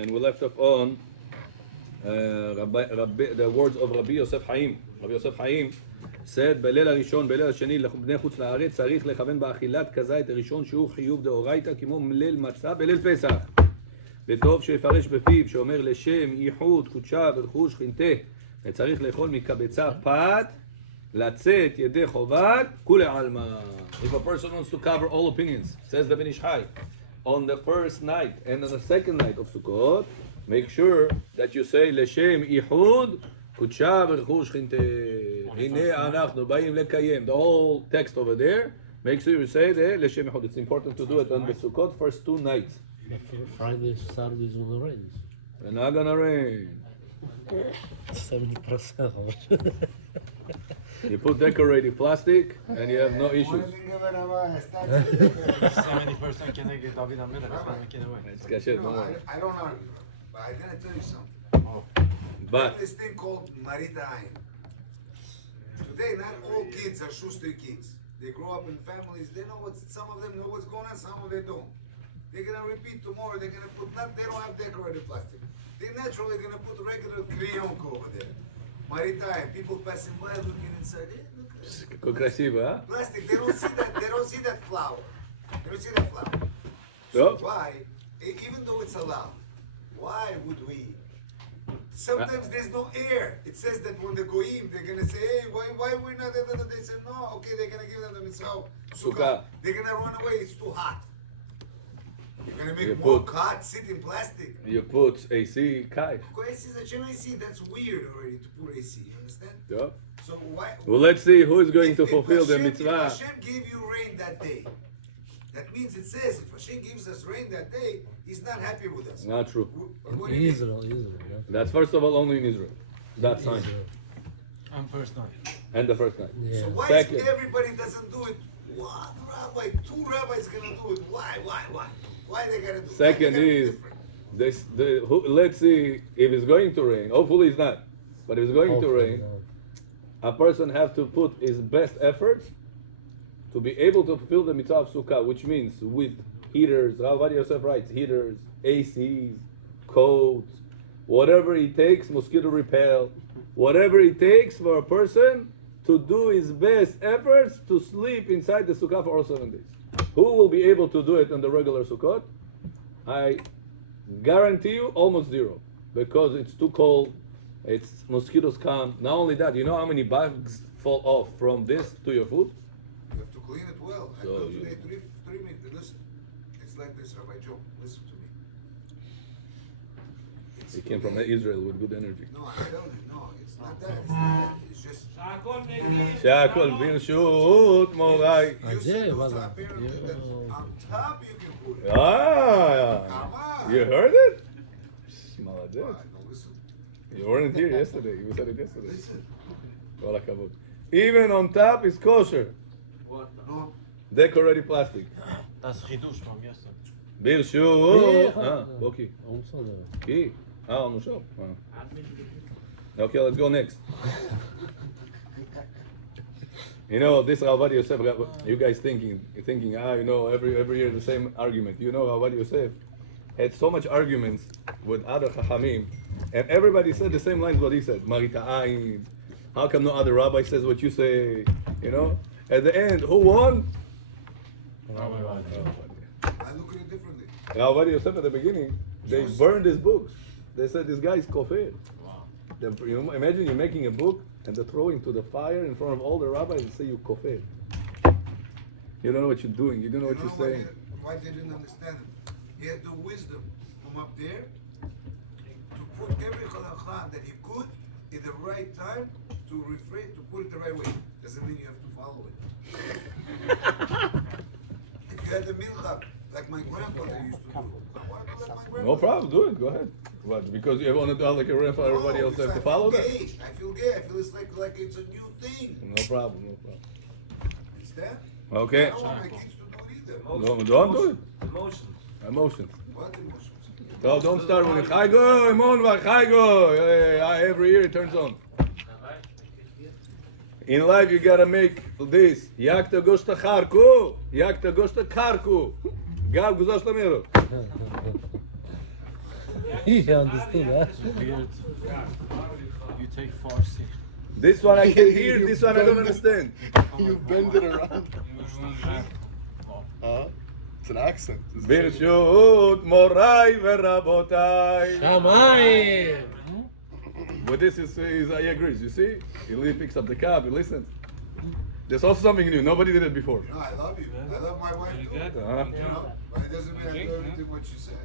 And we left off on the words of Rabbi Yosef Haim. Rabbi Yosef Haim said, בליל הראשון, בליל השני, לבני חוץ לארץ, צריך לכוון באכילת כזית הראשון שהוא חיוב דאורייתא, כמו מליל מצה בליל פסח. וטוב שיפרש בפיו, שאומר לשם ייחוד, קודשה, ברכוש, חינתה, וצריך לאכול מקבצה פת, לצאת ידי חובת, כולי עלמא. If a person wants to cover all opinions, says the Ben Ish Chai, on the first night and on the second night of Sukkot, make sure that you say לשם ייחוד, קודשה ורכוש חינתה. הנה אנחנו באים לקיים. The whole text over there, make sure you say the לשם ייחוד. It's important to do it on the Sukkot first 2 nights. Friday, Saturday is when it rains. We're not gonna rain. 70%. You put decorative plastic and you have no issues. 70% can I get David Amir? It's kasher, don't worry. I don't know, but I gotta tell you something. But This thing called Marita Ayin. Today, not all kids are Schuster kids. They grow up in families. They know what. Some of them know what's going on. Some of them don't. They're gonna repeat tomorrow. They're gonna put not. They don't have decorative plastic. They're naturally gonna put regular crayon over there. Marita Ayin. People passing by looking inside. Hey, look at this. красиво, huh? Plastic. They don't see that. They don't see that flower. They don't see that flower. So? Why, even though it's allowed, why would we? Sometimes there's no air. It says that when the goyim, they're gonna say, hey, why we're not? They say no. Okay, they're gonna give them the mitzvah. Sukkah. They're gonna run away. It's too hot. You're gonna make You more put- cot sit in plastic. You put AC, kai. AC is a AC. That's weird already to put AC. You understand? Yeah. So why? Well, let's see who is going to If fulfill the Hashem- mitzvah. If Hashem gave you rain that day, that means it says if Hashem gives us rain that day, He's not happy with us. Not true. What do you mean? Israel, yeah. That's first of all only in Israel. That sign. Israel. I'm first night. And the first night. Yeah. So why Second. is everybody doesn't do it? One rabbi, 2 rabbis gonna do it. Why? Why they gotta do it? Second Why they gotta be is different? let's see if it's going to rain. Hopefully it's not. But if it's going to Hopefully, rain, yeah. a person has to put his best efforts to be able to fulfill the mitzvah of Sukkah, which means with heaters, Rav Yosef writes, heaters, ACs, coats, whatever it takes, mosquito repel, whatever it takes for a person to do his best efforts to sleep inside the Sukkah for all 7 days. Who will be able to do it on the regular Sukkot? I guarantee you almost zero, because it's too cold, it's mosquitoes come. Not only that, you know how many bugs fall off from this to your food? You have to clean it well. I So told you- today 3 minutes. Listen, it's like this, Rabbi Joe. Listen to me. It's It came from Israel with good energy. No, I'm telling you, no, it's not that. It's not that. It's just. שהכל ברשות מוריי. You said yeah, also well, apparently yeah. that on top you can put it. Ah, Come on. you heard it? Why? Молодец. No, listen. You weren't here yesterday. You said it yesterday. Listen. כל הכבוד. Even on top is kosher. No. Decorated plastic. That's chidush from yesterday. ברשות. Yeah. בוקי. Also the כי. on the show. Okay, let's go next. You know, this Rav Yosef, you guys thinking, you know, every year the same argument. You know, Rav Yosef had so much arguments with other Chachamim, and everybody said the same lines what he said. Marita Ayin. How come no other rabbi says what you say? You know, at the end, who won? I look at it differently. Rav Yosef at the beginning, they burned his books. They said this guy is kofir. You know, imagine you're making a book and they throw into the fire in front of all the rabbis and say you kofir. You don't know what you're doing. You don't know what you're saying. Why they didn't understand it? He had the wisdom from up there to put every halakha that he could in the right time to refrain, to put it the right way. Doesn't mean you have to follow it. If you had the mincha, like my grandfather used to do, I want to do like my grandfather. No problem. Do it. Go ahead. What? Because you want to do like a ref, everybody else because has to I follow feel that? gay. I feel gay. I feel it's like it's a new thing. No problem. No problem. Understand? Okay. I don't want my kids to do it either. No, don't do it. Emotions. Emotions. What emotions? No, don't start with it. Chaygo, Monva, Chaygo. Every year it turns on. In life you gotta make this. Yakta goshta charku. Yakta goshta karku. Gav guzoshta mero. He understood, huh? Weird. You take Farsi. This one I can hear, this one I don't understand. You bend it around. It's an accent. ברשות מוריי ורבותיי. Shamayim! But this is I agree. You see, he really picks up the cup. He listens. There's also something new. Nobody did it before. You know, I love you. I love my wife. Too. Uh-huh. You know, but it doesn't mean I do everything what she says.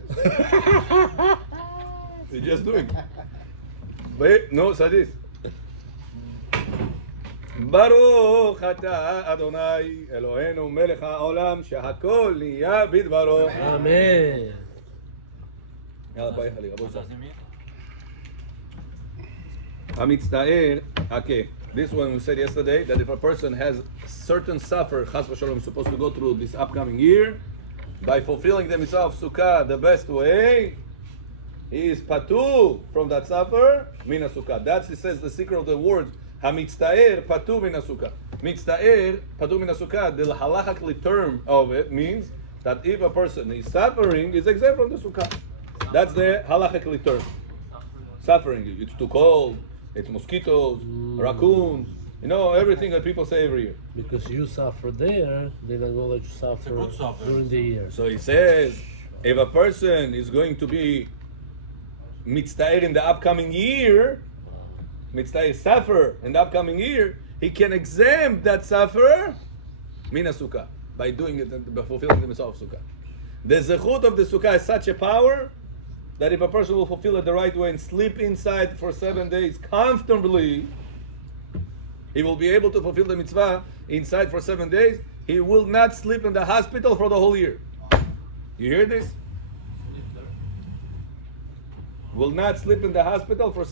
You're just doing. But no, Sadis. ברוך אתה אדוני אלוהינו מלך העולם שהכל נהיה בדברו. Amen. יאללה ביי חלילה בוא המצטער, okay, this one we said yesterday that if a person has certain suffer, chas v'shalom, supposed to go through this upcoming year, by fulfilling the mitzvah of Sukkah the best way, he is patur from that suffer, mina Sukkah. That's, he says, the secret of the word, hamitzta'er patur mina Sukkah. Mitzta'er patur mina Sukkah, the halachically term of it means that if a person is suffering, is exempt from the Sukkah. That's the halachically term. Suffering, it's too cold, it's mosquitoes, raccoons, you know, everything that people say every year. Because you suffer there, they're not going to let you suffer good suffer. during the year. So he says, if a person is going to be mitzta'er in the upcoming year, mitzta'er suffer in the upcoming year, he can exempt that sufferer mina Sukkah by doing it, by fulfilling the mitzvah of Sukkah. The zechut of the Sukkah has such a power that if a person will fulfill it the right way and sleep inside for 7 days comfortably, he will be able to fulfill the mitzvah inside for 7 days. He will not sleep in the hospital for the whole year. You hear this? Will not sleep in the hospital for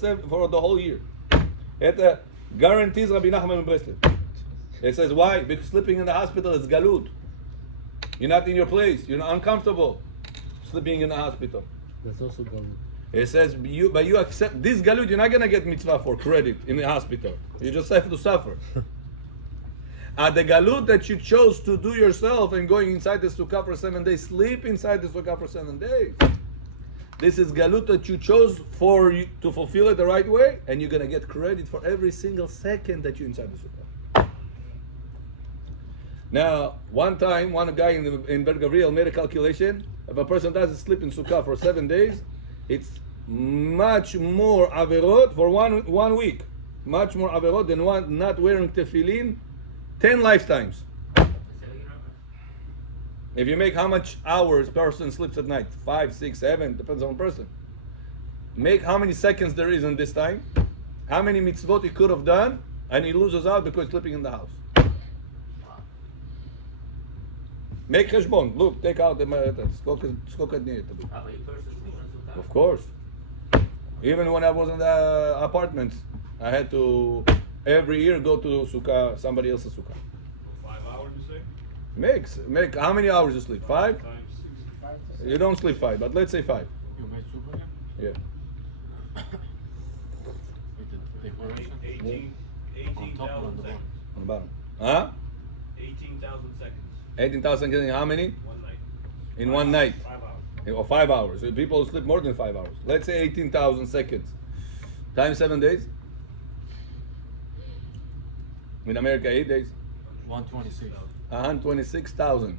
the whole year. It guarantees Rabbi Nachman in Breslev. It says why? Because sleeping in the hospital is galut. You're not in your place. You're uncomfortable sleeping in the hospital. That's also good. It says, but you accept this galut, you're not going to get mitzvah for credit in the hospital. You just have to suffer. The galut that you chose to do yourself and going inside the sukkah for 7 days, sleep inside the sukkah for 7 days. This is galut that you chose for you to fulfill it the right way, and you're going to get credit for every single second that you're inside the sukkah. Now, one time, one guy in Ber Gavriel made a calculation. If a person doesn't sleep in Sukkah for 7 days, it's much more averot for one week. Much more averot than one not wearing tefillin 10 lifetimes. If you make how much hours person sleeps at night, 5, 6, 7, depends on the person. Make how many seconds there is in this time, how many mitzvot he could have done, and he loses out because he's sleeping in the house. Make cheshbon. Look, take out the Of course. Even when I was in the apartments, I had to every year go to sukkah, somebody else's sukkah. 5 hours, you say? Make how many hours you sleep? 5? Times 65. You don't sleep 5, but let's say 5. You made super again? Yeah. With the decoration? 18,000 on the seconds. On the bottom. Huh? 18,000 seconds. 18,000 in how many? 1 night. In one night. 5 hours. Or 5 hours. So people sleep more than 5 hours. Let's say 18,000 seconds. Times 7 days. In America, 8 days. 126. 126,000.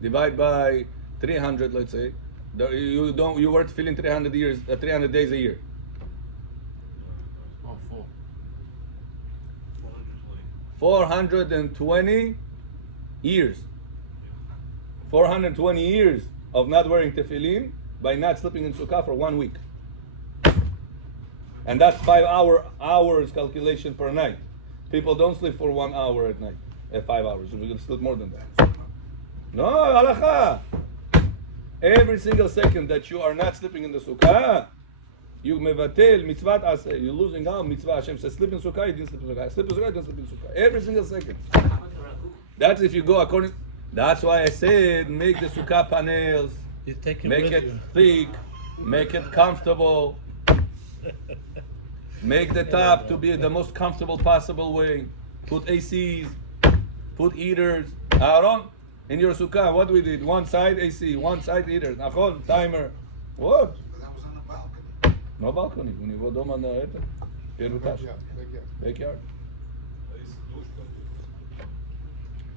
Divide by 300, let's say. You work filling 300 days a year. Oh, 4. 420. 420 years. 420 years of not wearing tefillin by not sleeping in sukkah for 1 week. And that's 5 hours calculation per night. People don't sleep for 1 hour at night, 5 hours. We can sleep more than that. No, halacha. Every single second that you are not sleeping in the sukkah, you mevatel mitzvah aseh. You're losing out mitzvah. Hashem says, sleep in sukkah, you didn't sleep in sukkah. Sleep in sukkah, you didn't sleep in sukkah. Every single second. That's if you go according. That's why I said make the sukkah panels, You take it make with it you. thick, make it comfortable, make the top to be the most comfortable possible way. Put ACs, put heaters. Aaron, in your sukkah, what we did? One side AC, one side heater. Nachon, timer. What? But I was on the balcony. No balcony. У него дома на это первый этаж. Backyard.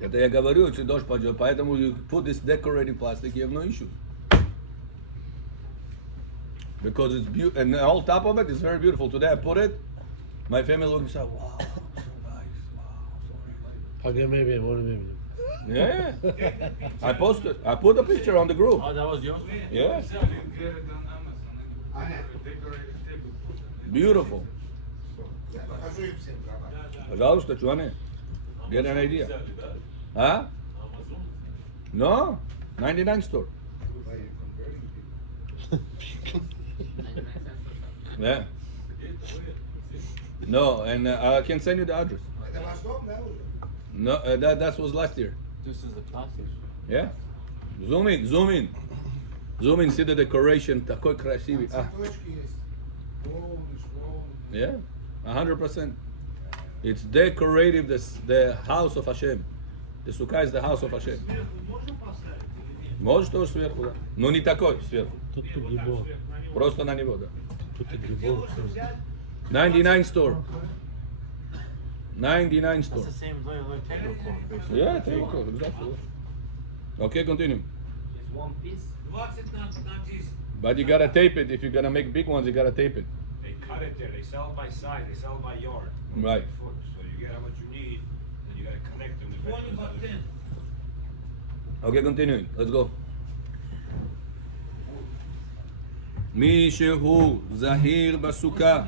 Это я говорю, если дождь пойдет, поэтому you put this decorated plastic, you have no issue. Because it's beautiful, and on top of it, it's very beautiful. Today I put it, my family looked and said, wow, so nice, wow, so nice. Pagay maybe, what maybe. Yeah, I posted, I put a picture on the group. Oh, that was yours? Yeah, You get it on Amazon. Decorated table. beautiful. Покажу им всем, давай. Пожалуйста, чуваны, get an idea. Huh? No, 99 store. Why you converting people? Yeah. No, and I can send you the address. Это ваш дом, да, уже? No, that was last year. This is the plastic. Yeah. Zoom in, zoom in. Zoom in, see the decoration, такой красивый. Ah. Цветочки есть. Голуби, голуби. Yeah, 100%. It's decorative, the house of Hashem. The Sukkah is the house of Hashem. Можешь тоже сверху, да. Но не такой сверху. Тут погибо. Просто на него, да. Тут погибо. 99 store. 99 That's store. the same like tablecloth, basically. Yeah, take it, exactly. Okay, continue. It's one piece. 20 not 10. But you gotta tape it. If you're gonna make big ones, you gotta tape it. They cut it there. They sell it by side. They sell it by yard. Right. Foot. So you get how much you need, and you gotta connect them. 20 bucks 10. Okay, continuing. Let's go. מי שהוא זהיר בסוכה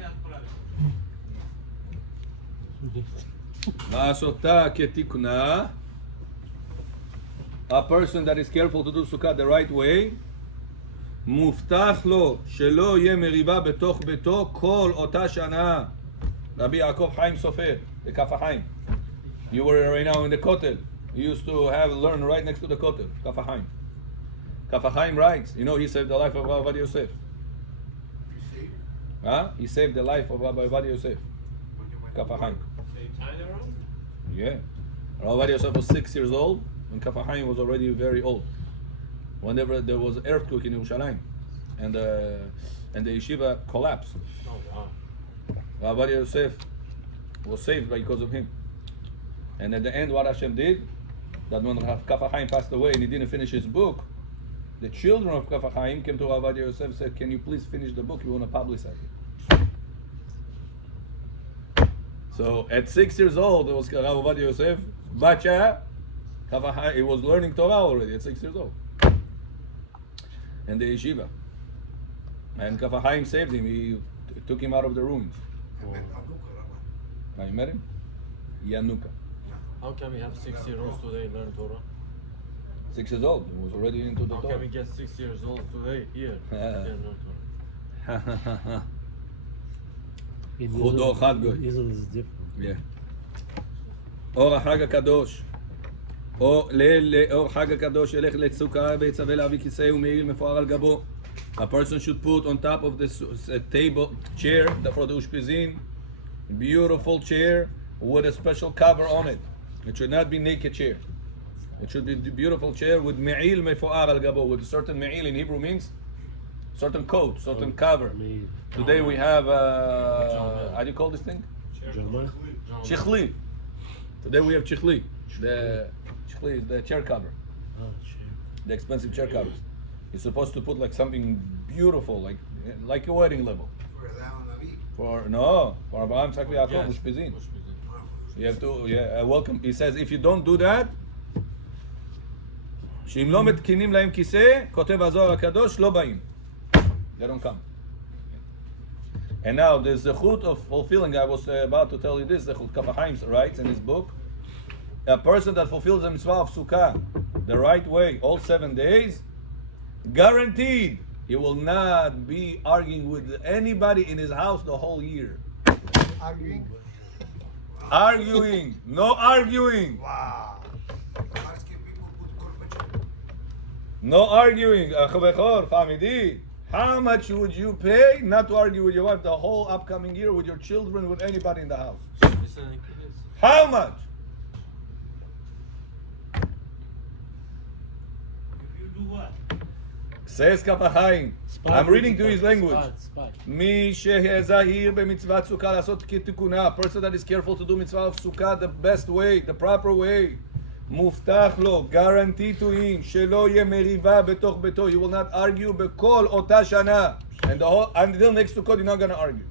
לעשותה כתיקונה, a person that is careful to do sukkah the right way, מובטח לו שלא יהיה מריבה בתוך ביתו כל אותה שנה. רבי יעקב חיים סופר, the כף החיים. You were right now in the kotel. You used to have learn right next to the kotel, כף החיים. כף החיים writes, you know, he saved the life of Rabbi Yosef. Huh? He saved the life of Rabbi Yosef. כף החיים. Same time around? Yeah. Rabbi Yosef was 6 years old, and Kaf HaChaim was already very old. Whenever there was an earthquake in Yerushalayim, and the yeshiva collapsed, Oh, wow. Rabbi Yosef was saved because of him. And at the end, what Hashem did, that when Kaf HaChaim passed away and he didn't finish his book, the children of Kaf HaChaim came to Rabbi Yosef and said, "Can you please finish the book? We want to publicize it." So at 6 years old, it was Rabbi Yosef, Bacha, he was learning Torah already at 6 years old. And the yeshiva. And Kaf HaChaim saved him. He took him out of the ruins. Now you met him? Yanuka. How can we have 6-year-olds today learn Torah? 6 years old. He was already into the How can Torah. we get 6 years old today here? Learn Torah. In Chudo Chad Goy. Israel is different. Yeah. אור החג הקדוש. אור חג הקדוש ילך לסוכה ויצווה להביא כיסא ומעיל מפואר על גבו. A person should put on top of this table, chair, for the ushpizin, beautiful chair with a special cover on it. It should not be naked chair. It should be a beautiful chair with me'il mefo'ar al gabo, with a certain me'il in Hebrew means certain coat, certain cover. Me, Today we have, how do you call this thing? Jama. Chichli. Today we have chichli. The chichli is the chair cover, Oh, shit. the expensive chair covers. You're supposed to put like something beautiful, like a wedding level. For Abraham, Yitzchak, Yaakov, Yes. Ushpizin. You have to, welcome. He says, if you don't do that, שאם לא מתקינים להם כיסא, כותב הזוהר הקדוש, לא באים. They don't come. And now the zechut of fulfilling, I was about to tell you this, zechut Kaf HaChaim writes in his book, a person that fulfills the mitzvah of Sukkah the right way, all 7 days, guaranteed he will not be arguing with anybody in his house the whole year. Arguing. Arguing, no arguing. Wow. Arski people put Gorbachev. No arguing. Famidi. How much would you pay not to argue with your wife the whole upcoming year, with your children, with anybody in the house? Listen, How much? If you do what? Says Kapachaim. I'm reading to his language. Spot. מי שהזהיר במצוות סוכה לעשות כתיקונה, a person that is careful to do mitzvah of sukkah the best way, the proper way, מובטח לו, guaranteed to him, שלא יהיה מריבה בתוך ביתו, you will not argue בכל אותה שנה, and the whole, until next Sukkot you're not going to argue.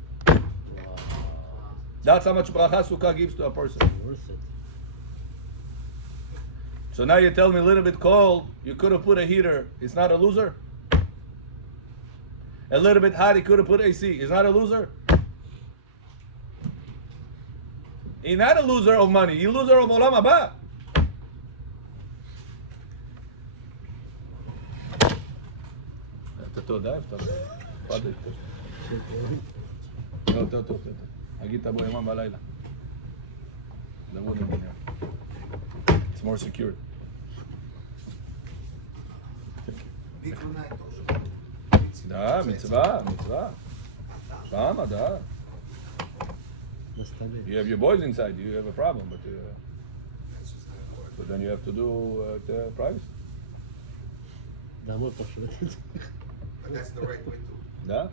That's how much bracha sukkah gives to a person. Worth it. So now you tell me a little bit cold, you could have put a heater, it's not a loser? A little bit hot, he could have put AC, it's not a loser? He's not a loser of money, he's a loser of olam haba. תודה, תפאדל. טוב. הגית בו ימם בלילה. It's more secure. Da, mitzvah. Shama, da. You have your boys inside, you have a problem, but then you have to do it privacy. לעמוד תוך שלט. But that's the right way to. Da.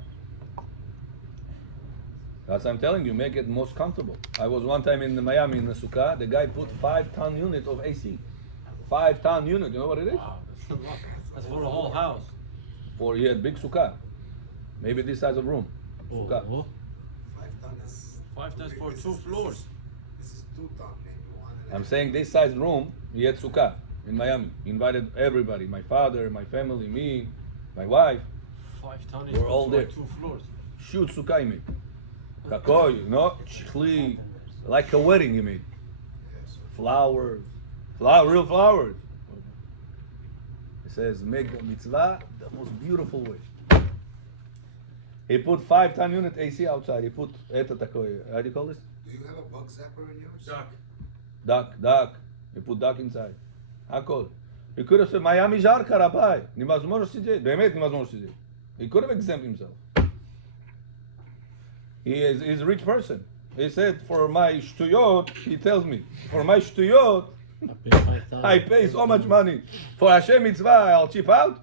That's what I'm telling you, make it most comfortable. I was one time in Miami in the Sukkah, the guy put 5-ton unit of AC. 5-ton unit, you know what it is? Wow, that's a lot. That's for the whole house. He had big Sukkah. Maybe this size of room. Sukkah. 5 5 tons. 5 tons for 2 floors. This is 2 tons, maybe. I'm saying this size room, he had Sukkah in Miami. He invited everybody, my father, my family, me, my wife. 5 tons We're all for there. 2 floors. Shoot Sukkah he made. Kakoi, you know, shchli, like a wedding he made. Flowers, real flowers. It says, make the mitzvah the most beautiful way. He put 5-ton unit AC outside. He put, how do you call this? Do you have a bug zapper in yours? Duck. He put duck inside. Hakol. He could have said, Miami Jarka, Rabbi. Nimazmor Sijay. Bemet Nimazmor Sijay. He could have exempt himself. He's a rich person. He said, for my shtuyot, he tells me, for my shtuyot, I pay so much money. For Hashem mitzvah, I'll chip out.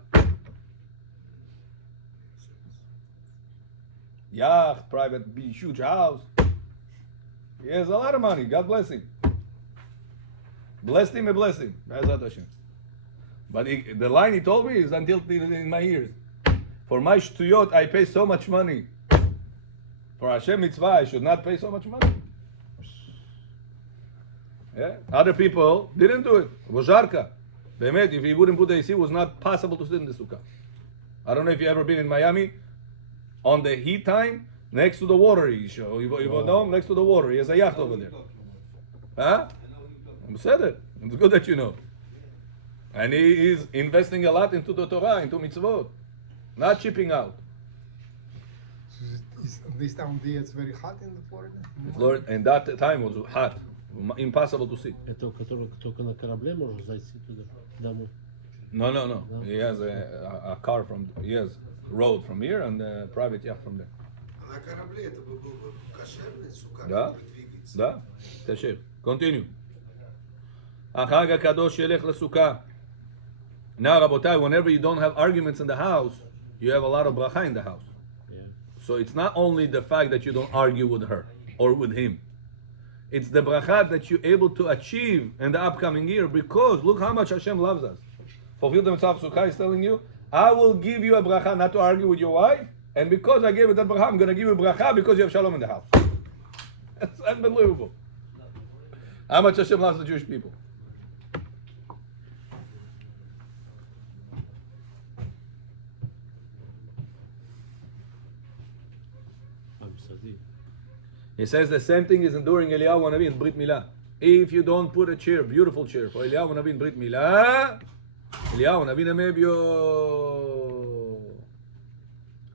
Yacht, private, huge house. He has a lot of money. God bless him. Bless him and bless him. Be'ezat Hashem. But the line he told me is until in my ears. For my shtuyot, I pay so much money. For Hashem mitzvah, I should not pay so much money. Yeah? Other people didn't do it. It was Jarka. Be'emet, if he wouldn't put the AC, it was not possible to sit in the sukkah. I don't know if you've ever been in Miami. On the heat time, next to the water, he show. You know, next to the water. He has a yacht over there. Huh? I said it. It's good that you know. And he is investing a lot into the Torah, into mitzvot. Not chipping out. This time it's very hot in the Florida. Lord, and that time was hot. Impossible to see. Это у которого только на корабле может зайти туда, домой. No. He has a car from, he has road from here and a private yacht from there. На корабле это был кошерный сука, Да? который двигается. Да? תשב. Continue. החג הקדוש ילך לסוכה. Now, Rabotai, whenever you don't have arguments in the house, you have a lot of bracha in the house. Yeah. So it's not only the fact that you don't argue with her or with him. It's the bracha that you're able to achieve in the upcoming year because look how much Hashem loves us. Fulfill the mitzvah of Sukkah is telling you, I will give you a bracha not to argue with your wife, and because I gave you that bracha, I'm going to give you a bracha because you have shalom in the house. That's unbelievable. How much Hashem loves the Jewish people. He says the same thing is enduring Eliyahu Hanavi in Brit Milah. If you don't put a chair, beautiful chair, for Eliyahu Hanavi in Brit Milah, Eliyahu Hanavi namebyo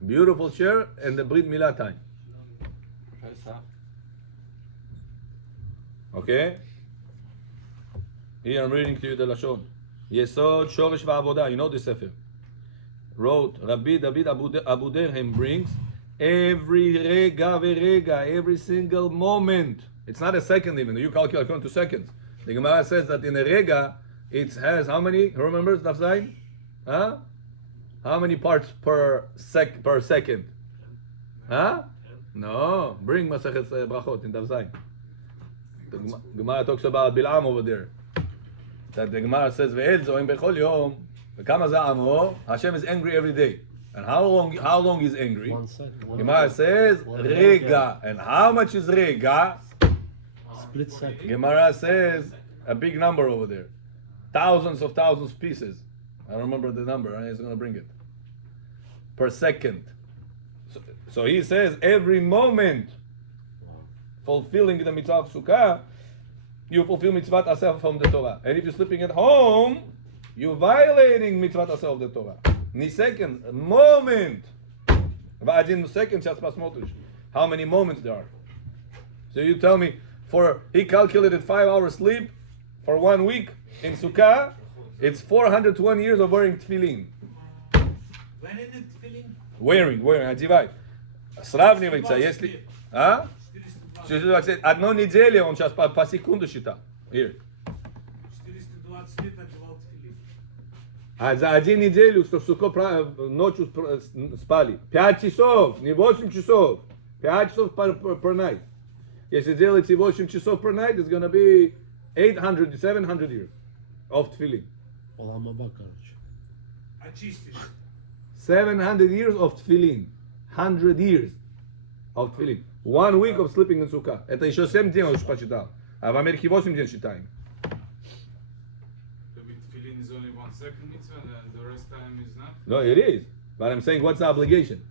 beautiful chair and the Brit Milah time. Okay? Here I'm reading to you the Lashon. Yesod Shoresh Va'avodah. You know this sefer. Wrote Rabbi David Abu Derhem brings every rega verega, every single moment. It's not a second even. You calculate according to seconds. The Gemara says that in a rega, it has how many? Who remembers Daf Zayin? Huh? How many parts per second? Huh? No. Bring Masachet Brachot in Daf Zayin. The Gemara talks about Bil'am over there. That the Gemara says, "Ve'el zoim bechol yom, v'kama za'amo." Hashem is angry every day. And how long is angry? 1 second. Gemara says, "Rega." And how much is Rega? Split second. Gemara says a big number over there. Thousands of pieces. I don't remember the number. He's going to bring it. Per second. So he says every moment fulfilling the mitzvah of Sukkah, you fulfill mitzvah aseh from the Torah. And if you're sleeping at home, you're violating mitzvah aseh of the Torah. Ni second, moment. V'adin second, how many moments there are? So you tell me, he calculated 5 hours sleep for 1 week in Sukkah, it's 420 years of wearing tefillin. When is it filling? Wearing, одевать. Сравнивается, если... А? Одно неделя, он сейчас по секунду считал. Here. 420 лет одевал тфилин. А за 1 неделю, что в Суккот ночью спали. 5 часов, не 8 часов. 5 часов per night. Если делаете 8 часов per night, it's gonna be 800, 700 years of tefillin. Олам аба, короче. Очистили. 700 years of tefillin. 100 years of tefillin. 1 week of sleeping in Sukkah. Это еще 7 дней он посчитал. А в Америке 8 дней считаем. The tefillin is only 1 second mitzvah, and the rest time is not. No, it is. But I'm saying, what's the obligation?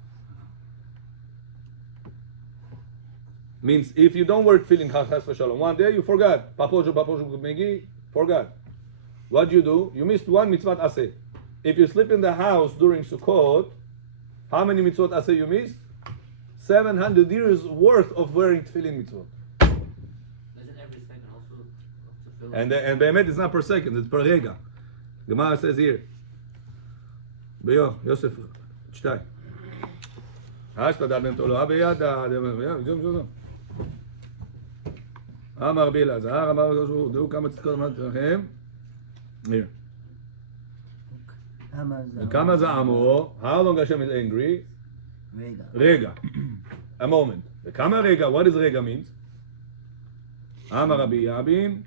Means if you don't wear tefillin, chas v'shalom, one day you forgot. Papojo, megi, forgot. What do? You missed 1 mitzvah aseh. If you sleep in the house during Sukkot, how many mitzvot aseh you missed? 700 years worth of wearing tefillin mitzvot. Isn't every second also fulfilled? And be'emet is not per second, it's per rega. Gemara says here. Beyo, Yosef, ch'tai. השתדל בן תולו, בידה, אמר בלעזר, אמר הקדוש, דעו כמה צדקות אמרתי לכם. Here. כמה זעמו, how long Hashem is angry? רגע. A moment. וכמה רגע, what does רגע means? אמר רבי יבין.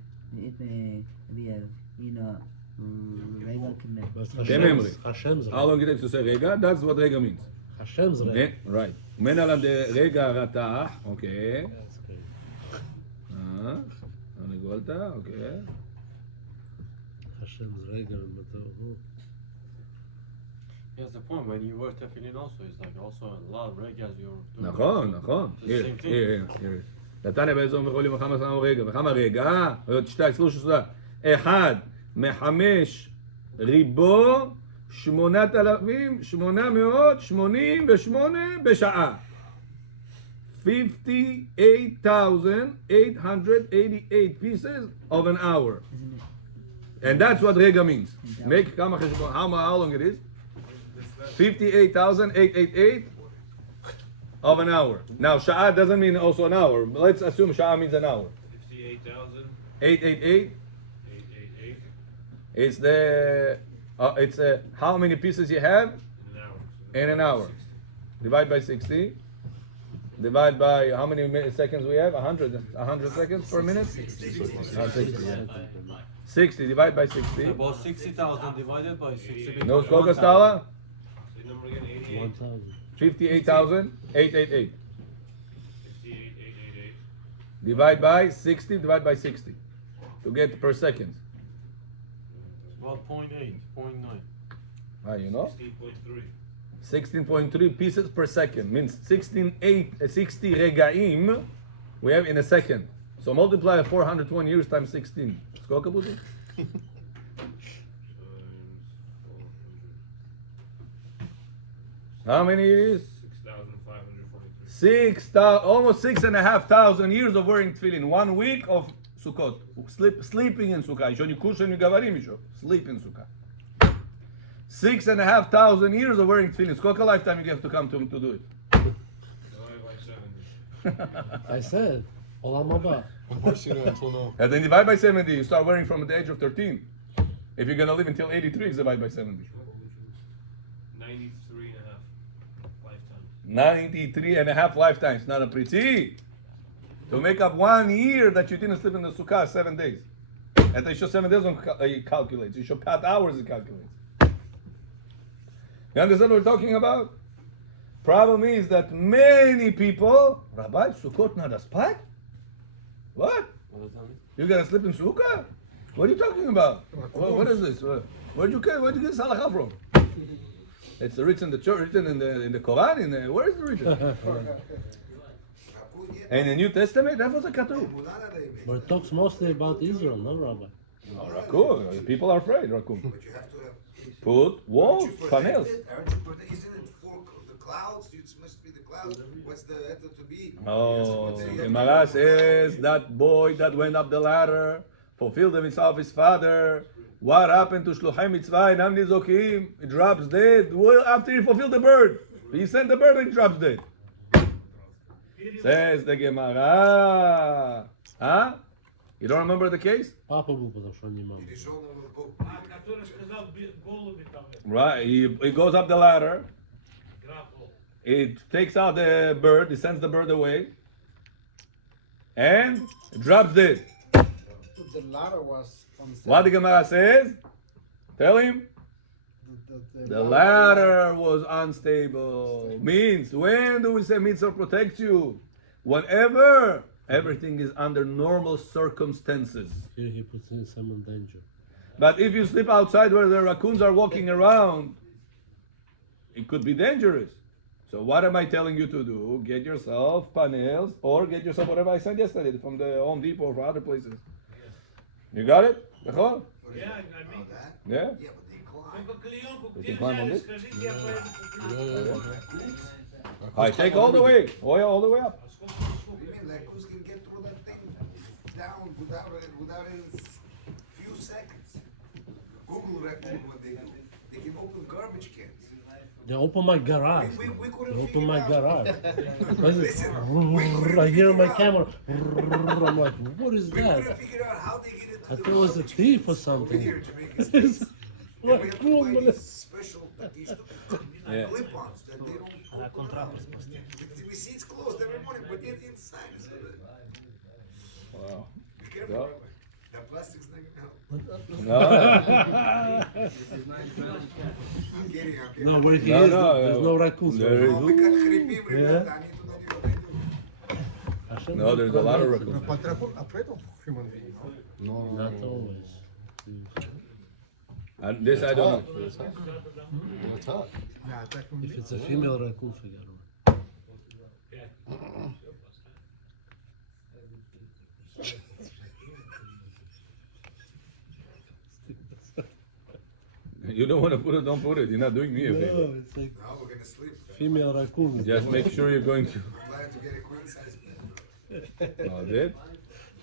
Hashem's How long it takes to say רגע? That's what רגע means. Hashem's right. Right. ומן עליו רגע רתח, אוקיי. That's good. נגולת, אוקיי. Hashem's regular metaphor. Here's the point, when you wear tefillin also, it's like also a lot of regas you're doing. נכון, נכון. Here. נתניה באזור מחולים וכמה שמה רגע, וכמה רגע, עוד 2, 3, 1 מחמש ריבו 8,888 בשעה. 58,888 pieces of an hour. And that's what rega means. Make כמה חשבון, how long it is? 58,888 of an hour. Now, sha'a doesn't mean also an hour. Let's assume sha'a means an hour. 58,888. 888. It's how many pieces you have in an hour. Divide by 60. Divide by how many seconds we have? 100 seconds per minute? 60. 60 divided by 60. About 60,000 divided by 60. No, сколько стало? 1,000. 58,888. 58,888. Divide by 60, divide by 60. To get per second. About 0.8, 0.9. You know? 16.3. 16.3 pieces per second. Means 60 regaim we have in a second. So multiply 420 years times 16. Сколько будет? How many it is? 6,543. Almost 6,500 years of wearing tefillin. 1 week of Sukkot. Sleeping in Sukkah. Еще не кушаем, не говорим еще. Sleep in Sukkah. 6,500 years of wearing tefillin. Сколько lifetime you have to come to do it? I said, Olam Haba. Until now. And then divide by 70. You start wearing from the age of 13. If you're going to live until 83, it's divide by 70. 90 93 and a half lifetimes, not a pretty. To make up 1 year that you didn't sleep in the Sukkah 7 days. And they show 7 days it calculates. You show pat hours it calculates. You understand what we're talking about? Problem is that many people, Rabbi, Sukkot not a spot? What? You gotta sleep in Sukkah? What are you talking about? What is this? Where'd you get this halakha from? It's written in the church, written in the Quran. Where is it written? And the New Testament, that was a katuv. But it talks mostly about Israel, no, Rabbi? Oh, Raccoon. People are afraid, Raccoon. Put walls, panels. Isn't it for the clouds? It must be the clouds. What's the letter to be? Oh, Gemara says that boy that went up the ladder fulfilled the mitzvah of his father. What happened to Shluchai Mitzvah and Amni Zokim? He drops dead. Well, after he fulfilled the bird, he sent the bird and he drops dead. Says the Gemara. Huh? You don't remember the case? Папа был, потому что он не мама. Right. He goes up the ladder. It takes out the bird. He sends the bird away. And it drops dead. The ladder was unstable. What the Gemara says? Tell him. The ladder was unstable. Means, when do we say mitzvah protects you? Whenever everything is under normal circumstances. Here he puts in some in danger. But if you sleep outside where the raccoons are walking around, it could be dangerous. So what am I telling you to do? Get yourself panels or get yourself whatever I said yesterday from the Home Depot or other places. You got it? Yeah, I mean. Yeah? Yeah, but they climb. You can climb on this? I take all the way. Oh yeah, all the way up. What do you mean? Raccoons can get through that thing down without in few seconds. Google raccoon what they do. They can open garbage cans. They open my garage. We They couldn't open figure my out. garage. Listen, I hear my camera. I'm like, what is we that? couldn't figure out how they get into I the thought it was a garbage thief or cans something. over here in Jamaican States. And we have to Raccoon, buy man. these special these Yeah. clip-ons that they don't open up. We see it's closed every morning, but yet inside is Wow. be careful. Yeah. Rabbi. That plastic's not gonna help. No. I'm kidding. No, where he No, is, no, there's no raccoons. there is- We got Cheribim, remember? I need to know what they do. No, there's a lot of raccoons. But raccoon afraid of human being, no? Not always. And this I don't know. It's hot. Yeah, attack human If being. it's a female raccoon, forget it. You don't want to put it, don't put it. You're not doing me a favor. No, it's like Now we're gonna sleep. female raccoon. Just make sure you're going to. Plan to get a queen size bed. Oh, that?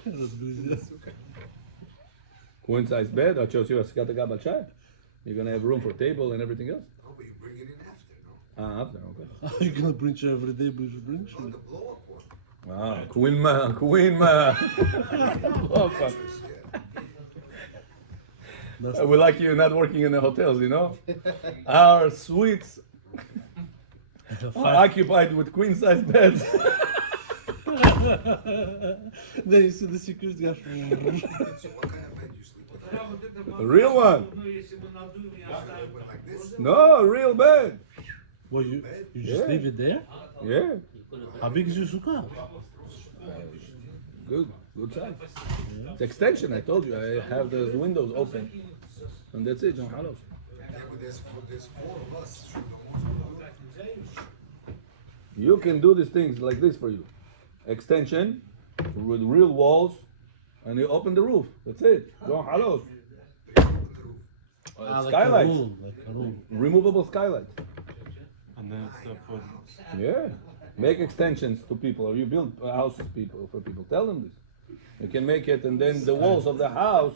Разгрызет. Queen size bed. I'll show you a skata gabal chai. You're gonna have room for table and everything else. Oh, but you bring it in after, no? After, okay. Are you gonna bring you every day, but you bring Oh, you? the blow-up one. Queen ma, Queen ma. Oh, fuck. That's We like you not working in the hotels, you know? Our suites are occupied with queen size beds. Then you see the security guard. So what kind of bed you sleep with? A real one. Like this? No, a real bed. Well, you just Yeah. leave it there? Yeah. How big is your sukkah? Good size. It's extension, I told you. I have the windows open. And that's it, John Hallows. Yeah, but there's 4 of us. Should the most of them. You can do these things like this for you. Extension with real walls, and you open the roof. That's it. John Hallows. Like a Skylights. room, like a room. Removable skylights. And then it's for Yeah. Make extensions to people, or you build houses for people. Tell them this. You can make it, and then the walls of the house,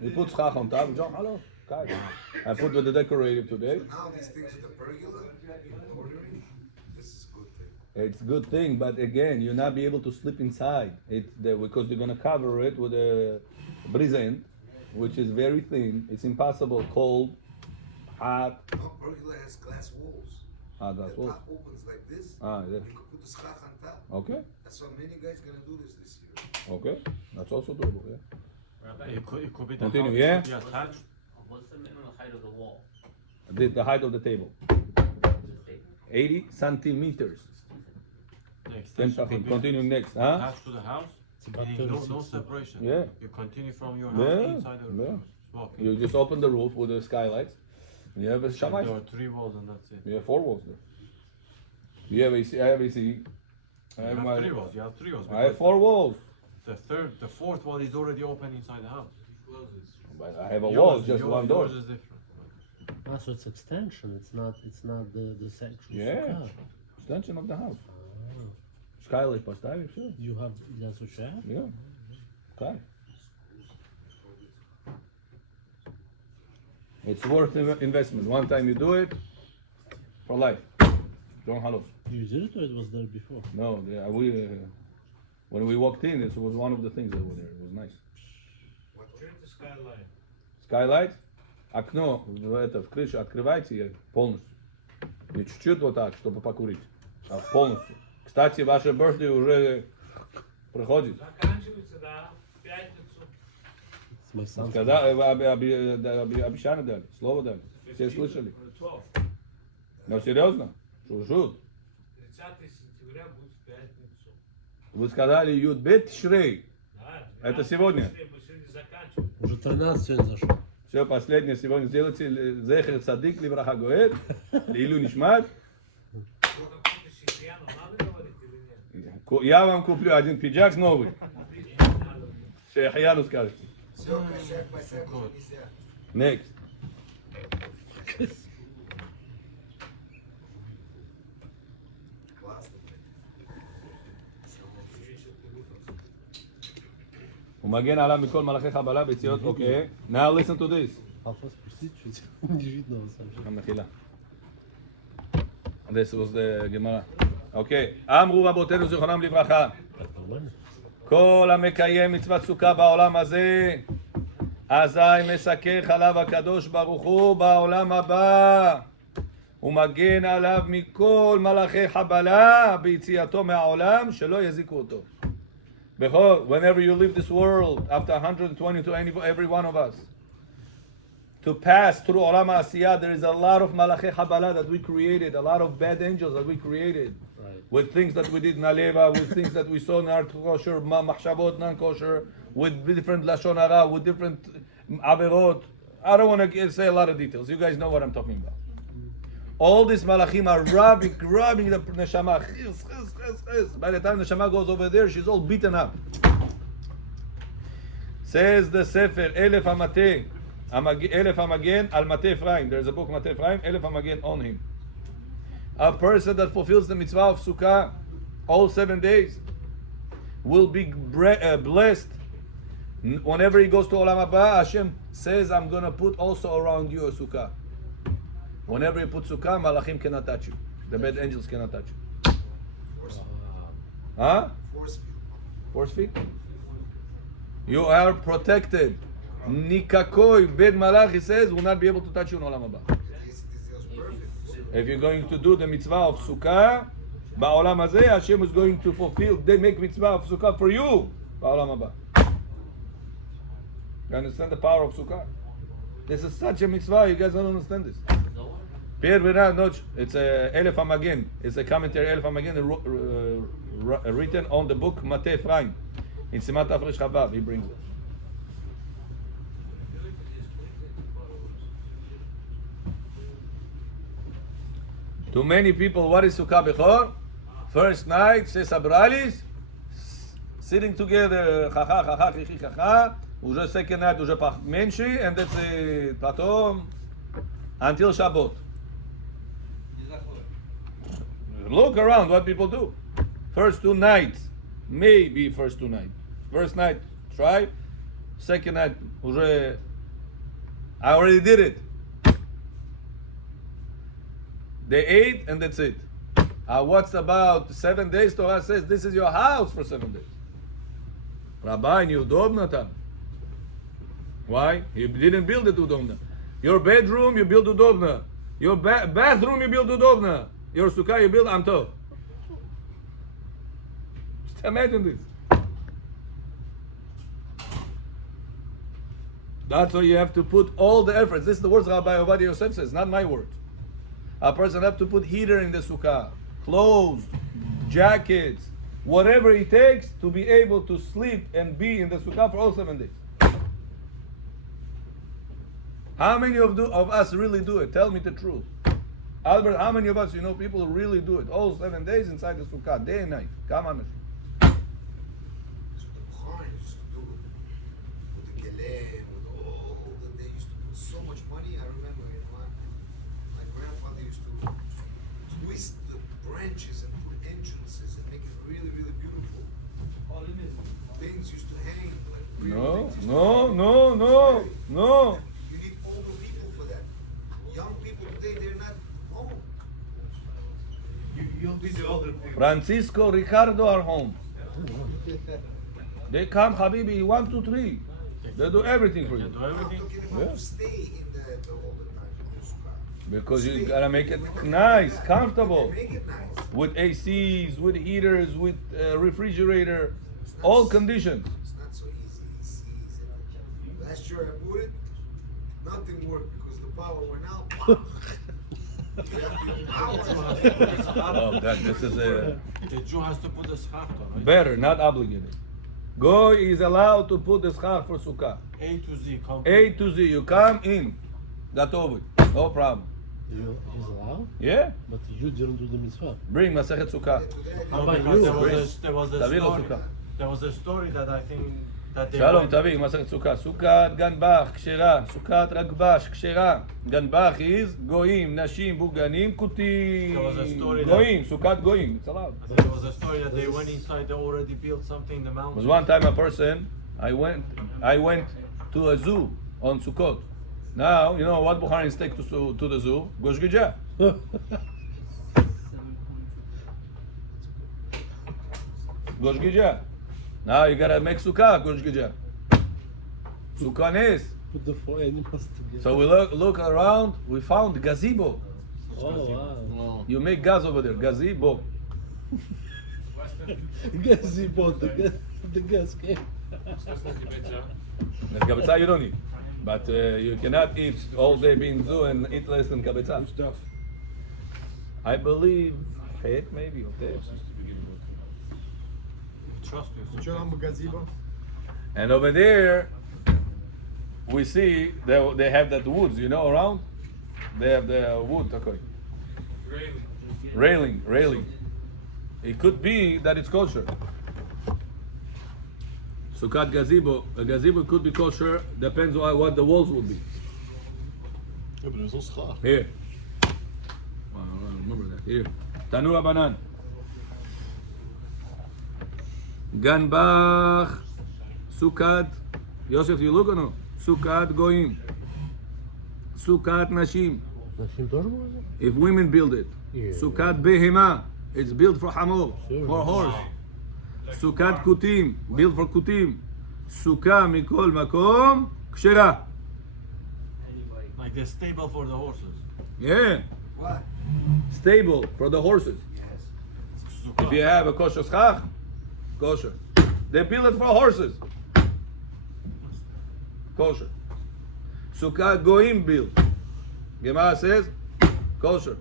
you put schach on top. John, hello. Guys. I put with the decorative today. Now these things with the pergola, ordering, this is a good thing. It's a good thing, but again, you'll not be able to sleep inside. Because you're gonna cover it with a brisant, which is very thin. It's impossible. Cold, hot. No, pergola has glass walls. Ah, The that's what. top opens like this. Ah, yeah. You can put the schach on top. Okay, That's why many guys gonna do this year. okay. That's also doable, yeah. It could be the Continue, house yeah? should be attached. What's the minimum height of the wall? The height of the table. Just say. 80 centimeters. The Ten extension tachim. could be Continue next, huh? attached to the house. about Meaning no 36. separation. Yeah. You continue from your house Yeah, inside the yeah. house. Walking. You just open the roof with the skylights. And you have a And shamai. there are 3 walls and that's it. You have 4 walls there. You have AC, I have AC. I You have have my. 3 walls. You have 3 walls. I have 4 walls. The 4th wall is already open inside the house. But I have a wall, just one door. Yours is different. Ah, so it's extension. It's not the section. Yeah. Sukkah. Extension of the house. Ah. Skylight поставили, все. You have that's what you have? Yeah. Okay. It's worth investment. One time you do it, for life. Don't halos. You did it or it was there before? No, when we walked in, it was one of the things that were there. It was nice. Turn the skyline. Skylight, окно это в крыше открывайте полностью. И чуть-чуть вот так, чтобы покурить. А полностью. Кстати, ваше birthday уже проходит. Заканчивается, да, в пятницу. It's my son's Когда обещание дали, слово дали. Все слышали? 12. Но серьезно? Шут. 30 сентября будет в пятницу. Вы сказали Юдбет Шрей. Да, Это 12 сегодня. Мы сегодня заканчиваем. Уже 13 сегодня зашел. Все, последнее сегодня сделайте Зехер Садик Либраха Гоэт, Лилу Нишмат. Что-то какую-то шихьяну надо говорить или нет? Я вам куплю один пиджак новый. Не надо. Шехьяну скажете. Все, косяк, босяк, уже нельзя. Next. Классно, блядь. ומגן עליו מכל מלאכי חבלה ביציאות, אוקיי. Now listen to this. Папа, спусти чуть. Не видно вас вообще. המחילה. This was the Gemara. אוקיי. אמרו רבותינו זיכרונם לברכה. Так нормально? כל המקיים מצוות סוכה בעולם הזה, אזי מסכך עליו הקדוש ברוך הוא בעולם הבא. ומגן עליו מכל מלאכי חבלה ביציאתו מהעולם, שלא יזיקו אותו. Whenever you leave this world, after 120 to every one of us, to pass through Olam HaAsiyah, there is a lot of Malachi Habala that we created, a lot of bad angels that we created, Right. with things that we did in Aleva, with things that we saw in our kosher, Mahshabot, non-kosher, with different Lashon Hara, with different Averot. I don't want to say a lot of details. You guys know what I'm talking about. All these malachim are rubbing the neshama. By the time the neshama goes over there, she's all beaten up. Says the Sefer, Elef HaMateh, Elef HaMagen al Mateh Ephraim. There's a book, Mateh Ephraim, Elef HaMagen on him. A person that fulfills the mitzvah of Sukkah all 7 days will be blessed. Whenever he goes to Olam Haba, Hashem says, I'm going to put also around you a Sukkah. Whenever you put Sukkah, Malachim cannot touch you. The bad angels cannot touch you. Huh? Force field. Force feet? You are protected. Nikakoi, bad malach, he says, will not be able to touch you in Olam Haba. This is perfect. If you're going to do the mitzvah of Sukkah, Ba'olam Hazeh, Hashem is going to fulfill, they make mitzvah of Sukkah for you, Ba'olam Haba. You understand the power of Sukkah? This is such a mitzvah, you guys don't understand this. Pierre Bernard, it's a Elef HaMagen. It's a commentary Elef HaMagen written on the book Mateh Ephraim. In Simat Afresh Chavav, he brings it. To many people, what is Sukkah Bechor? First night, says Abralis, sitting together, chacha, chichi, chacha. Уже second night, уже menshi, and that's it. Patom, until Shabbat. Look around what people do. First 2 nights, maybe first 2 nights. First night, try. Second night, уже, I already did it. They ate and that's it. What's about 7 days? Torah says this is your house for 7 days. Rabbi, неудобно там. Why? You didn't build it удобно. Your bedroom, you build удобно. Your bathroom, you build удобно. Your sukkah you build, I'm told. Just imagine this. That's why you have to put all the efforts. This is the words Rabbi Ovadia Yosef says, not my words. A person have to put heater in the sukkah, clothes, jackets, whatever it takes to be able to sleep and be in the sukkah for all 7 days. How many of us really do it? Tell me the truth. Albert, how many of us, people who really do it? All 7 days inside the sukkah, day and night. Come on. So the Kohen used to do it with the geleh, with all that they used to put so much money. I remember, my grandfather used to twist the branches and put entrances and make it really, really beautiful. Things used to hang like real things. No. You need older people for that. Young people today, they're not home. You'll be the older people. Francisco, Ricardo are home. They come, Habibi, 1, 2, 3. They do everything for They you. do I'm everything. talking about Yeah. to stay in the all the time in the sukkah. Because you gotta make it nice, comfortable. Make it nice. With ACs, with heaters, with refrigerator, all conditions. It's not so easy. He sees it. Last year I put it, nothing worked because the power went out. Oh, this is The Jew has to put the schach on, right? better, not obligated. Goy is allowed to put the schach for sukkah. A to Z. A to Z, you come in, gatovi, no problem. He's allowed, Yeah, but you didn't do the mitzvah. bring Masechet Sukkah. No, about because you? there was a Tavilo story. sukkah. There was a story that I think that they Shalom, went- תביא, מסכת סוכה. סוכת גנבך, כשרה. סוכת רגבש, כשרה. גנבך is גויים, נשים, בוגנים, כותים. There was a story that- גויים, סוכת גויים. It's allowed. There was a story that they went inside. They already built something in the There mountain. was one time a person, I went to a zoo on Sukkot. Now, you know what Bukharis take to the zoo? Gosh Gija. Gosh Gija. Now you gotta make Sukkah, Gosh Gija. Sukkah is. Put the 4 animals together. So we look around, we found gazebo. Oh wow. You make gas over there, gazebo. Gazebo, the gas came. And kabetza you don't eat. But you cannot eat all day being zoo and eat less than kabetza. I believe, eight maybe, okay. Trust me. German gazebo. And over there, we see they have that woods, around. They have the wood, okay. Railing. It could be that it's kosher. Sukkot gazebo, a gazebo could be kosher, depends on what the walls will be. Yeah, but there's no schach. Here. Well, I don't remember that. Here. Tanura banan. Ganbach. Sukkot. Yosef, you look or no? Sukkot goyim. Sukkot nashim. Nashim тоже можно? If women build it. Yeah. Sukkot behema. It's built for hamor, Sure. for horse. Sukkot kutim. Built for kutim. Sukkah mikol makom. Kshera. Like the stable for the horses. Yeah. What? Stable for the horses. Yes. If you have a kosher schach, kosher. They build it for horses. Kosher. Sukkah goim build. Gemara says, kosher.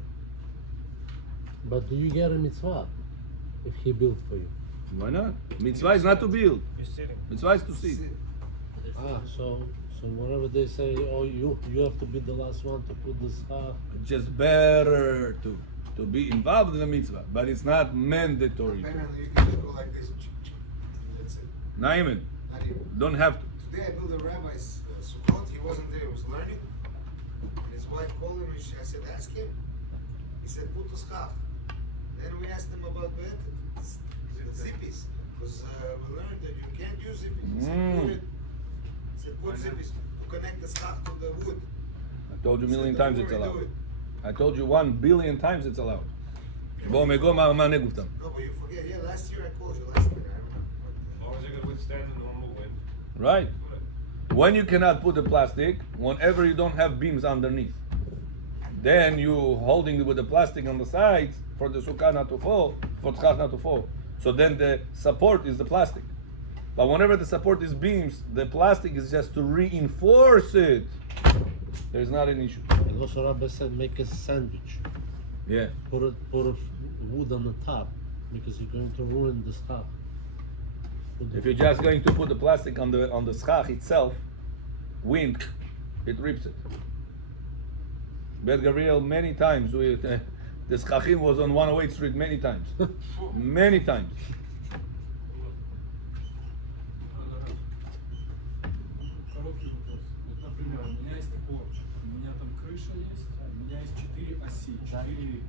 But do you get a mitzvah if he built for you? Why not? Mitzvah is not to build. You're sitting. Mitzvah is to sit. So whenever they say, oh, you have to be the last one to put the schach. It's just better to be involved in the mitzvah, but it's not mandatory. Apparently you can just go like this. That's it. Not even. Not even. Don't have to. Today I built a rabbi's Sukkot. He wasn't there. He was learning. And his wife called him. I said, ask him. He said, put the schach. Then we asked him about the zippies. Because we learned that you can't use zippies. He said, put it. He said, put zippies to connect the schach to the wood. I told you a He million said, times "Don't it's worry, allowed. do it." I told you 1 billion times it's allowed. בואו מגו מה נגופתם. No, but you forget. Yeah, last year I called you last minute. I remember. As long as you're going to withstand the normal wind. Right. When you cannot put the plastic, whenever you don't have beams underneath. then you holding it with the plastic on the sides for the sukkah not to fall, for tzchach not to fall. So then the support is the plastic. But whenever the support is beams, the plastic is just to reinforce it. There's not an issue. And also Rabbi said make a sandwich. Yeah. Put a wood on the top because you're going to ruin the schach. If you're just going to put the plastic on the schach itself, wind, it rips it. Bet Gabriel many times with the schachim was on 108 Street many times, many times. Короткий вопрос. Вот, например, у меня есть порч, у меня там крыша есть, у меня есть 4 оси, 4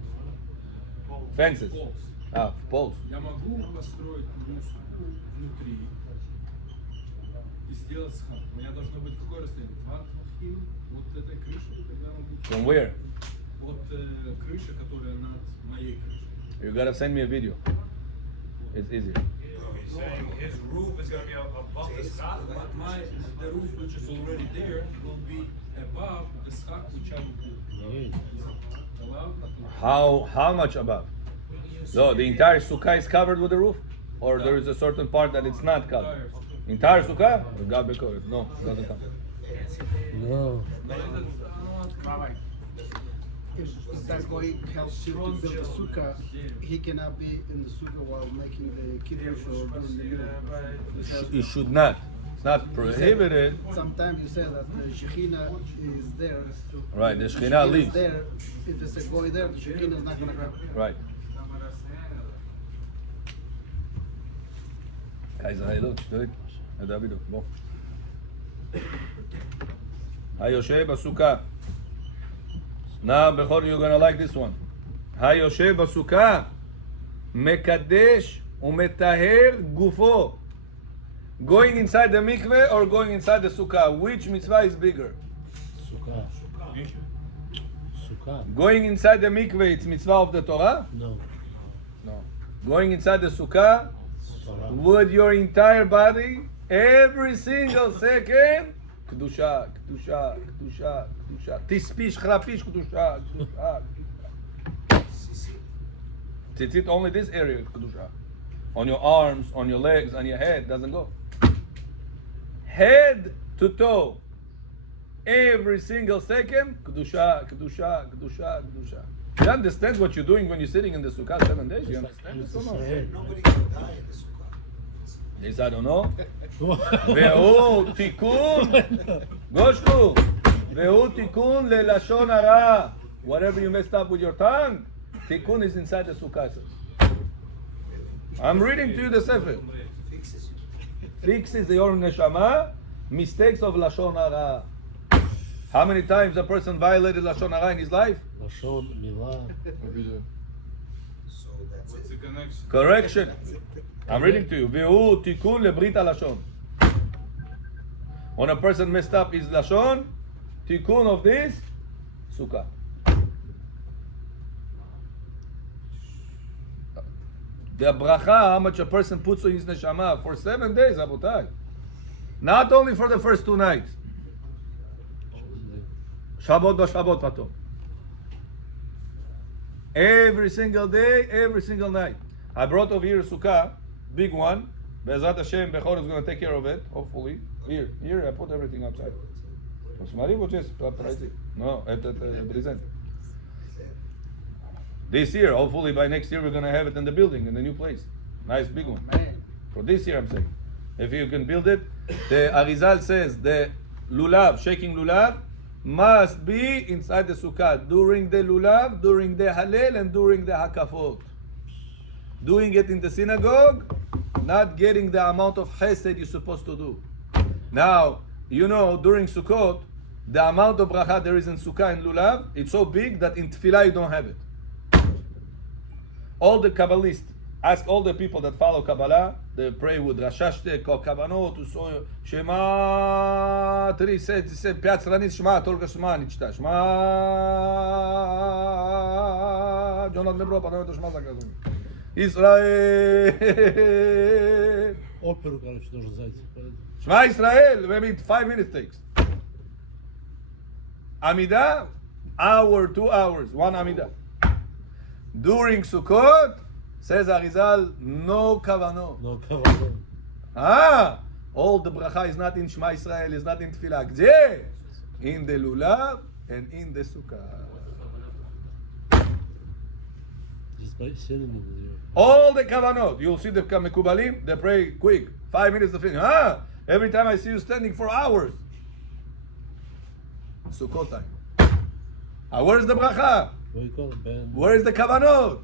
Fences. poles. Poles. Я могу построить мусор внутри и сделать схат. У меня должно быть какое расстояние? 2 тфахим от этой крыши, тогда он будет... From where? От крыши, которая над моей крышей. You gotta send me a video. It's easier. He's saying his roof is going to be above the schach. The roof which is already there will be above the schach which I will build. Allowed? How much above? No, the entire sukkah is covered with the roof, or there is a certain part that it's not covered. Entire sukkah? God be covered. No, it doesn't come. No. If that boy helps you to build the sukkah, he cannot be in the sukkah while making the kiddush or doing the middle. You should not. It's not prohibited. Sometimes you say that the Shekhinah is there. Right, the Shekhinah leaves. There. If there's a boy there, the Shekhinah is not going to come. Right. Kaiser Heilut, do it. Davido, בוא. היושב בסוכה. Now, Bechor, you're gonna like this one. היושב בסוכה מקדש ומטהר גופו. Going inside the mikveh or going inside the sukkah? Which mitzvah is bigger? Sukkah. Sukkah. Going inside the mikveh, it's mitzvah of the Torah? No. No. Going inside the sukkah, Torah. with your entire body, every single second, Kedusha, Kedusha, Kedusha, Kedusha. Tispish, Chrapish, Kedusha, Kedusha. Tzitzit, only this area is Kedusha. On your arms, on your legs, on your head, doesn't go. Head to toe, every single second, Kedusha, Kedusha, Kedusha, Kedusha. You understand what you're doing when you're sitting in the sukkah 7 days? You understand this or not? Nobody can die in the sukkah. This I don't know. והוא תיקון, גושקו, והוא תיקון ללשון הרע. Whatever you messed up with your tongue, תיקון is inside the sukkah. I'm reading to you the sefer. Fixes your neshama, mistakes of lashon hara. How many times a person violated lashon hara in his life? Lashon, milah. So that's What's it. the connection? Correction. I'm reading to you. והוא תיקון לברית הלשון. When a person messed up his lashon, תיקון of this, sukkah. The bracha, how much a person puts on his neshama for 7 days, Abutai. Not only for the first 2 nights. Shabbat b'Shabbat patom. Every single day, every single night. I brought over here a sukkah, big one. Be'ezrat Hashem, Bechor is going to take care of it, hopefully. Here, I put everything outside. No, present. This year, hopefully by next year, we're going to have it in the building, in the new place. Nice big one. Man. For this year, I'm saying. If you can build it, the Arizal says the Lulav, shaking Lulav, must be inside the sukkah during the Lulav, during the Halel, and during the Hakafot. Doing it in the synagogue, not getting the amount of chesed you're supposed to do. Now, you know, during Sukkot, the amount of bracha there is in Sukkah and Lulav, it's so big that in Tefillah you don't have it. All the Kabbalists, ask all the people that follow Kabbalah, they pray with Rashashte, Kavanot, Shema, 5 страниц Shema, только Shema, не читаешь. Shema, Jonathan Lebro, потом это Shema заказываем. Israel. Оперу, короче, должен зайти. Shema Israel, maybe 5 minutes takes. Amidah, hour, 2 hours, 1 Amidah. During Sukkot, says Arizal, no kavanot. No kavanah. All the bracha is not in Shema Israel, is not in Tefillah. Gdzie? In the Lulav and in the Sukkah. Just by sitting in the All the kavanot. You'll see the Mekubalim, they pray quick. 5 minutes to finish. Every time I see you standing for hours. Sukkot time. Where's the bracha? What do you call it, Ben? Where is the kavanot?